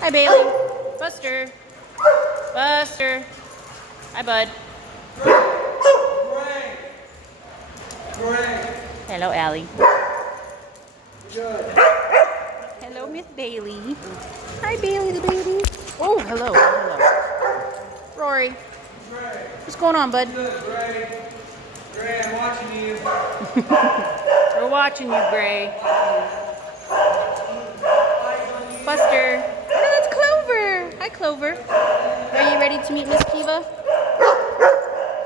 Hi, Bailey. Buster. Buster. Hi, bud. Great. Great. Hello, Allie. Good. Hello, Miss Bailey. Hi, Bailey the baby. Oh, hello. Hello. Rory. Great. What's going on, bud? Good, Gray. Gray, I'm watching you. We're watching you, Gray. Buster. Oh, that's Clover. Hi, Clover. Are you ready to meet Miss Kiva?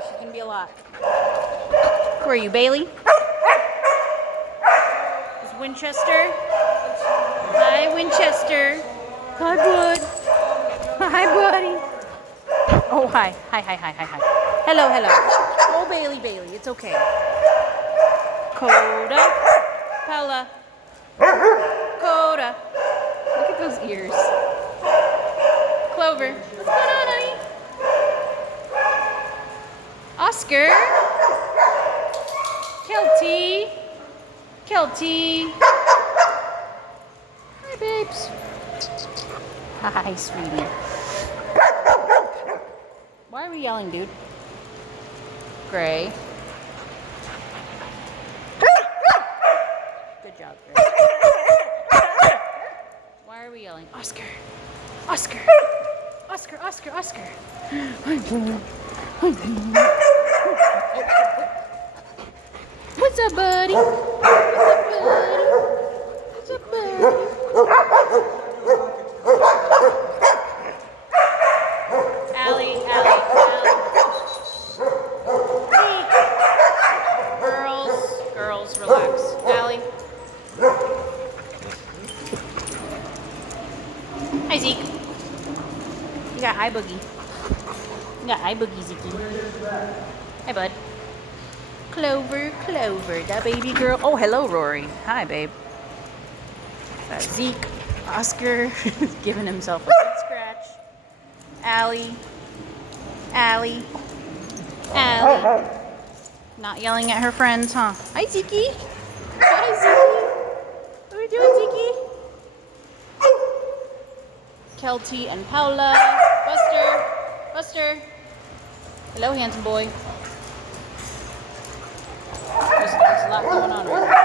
She's going to be a lot. Who are you, Bailey? Is Winchester? Hi, Winchester. Hi, bud. Hi, buddy. Oh, hi. Hi. Hello. Oh, Bailey. It's okay. Coda. Pella. Coda. Look at those ears. Clover. What's going on, honey? Oscar. Kelty. Hi, babes. Hi, sweetie. Why are we yelling, dude? Gray. Good job, Gray. Why are we yelling? Oscar. What's up, buddy? Allie. Girls, relax. Allie. Hi, Zeke. You got eye boogie. Zeke. Hi, bud. Clover, that baby girl. Oh, hello, Rory. Hi, babe. Zeke, Oscar, giving himself a good scratch. Allie. Not yelling at her friends, huh? Hi, Zeke. What are you doing, Zeke? Kelty and Paula. Buster. Hello, handsome boy. There's a lot going on right now.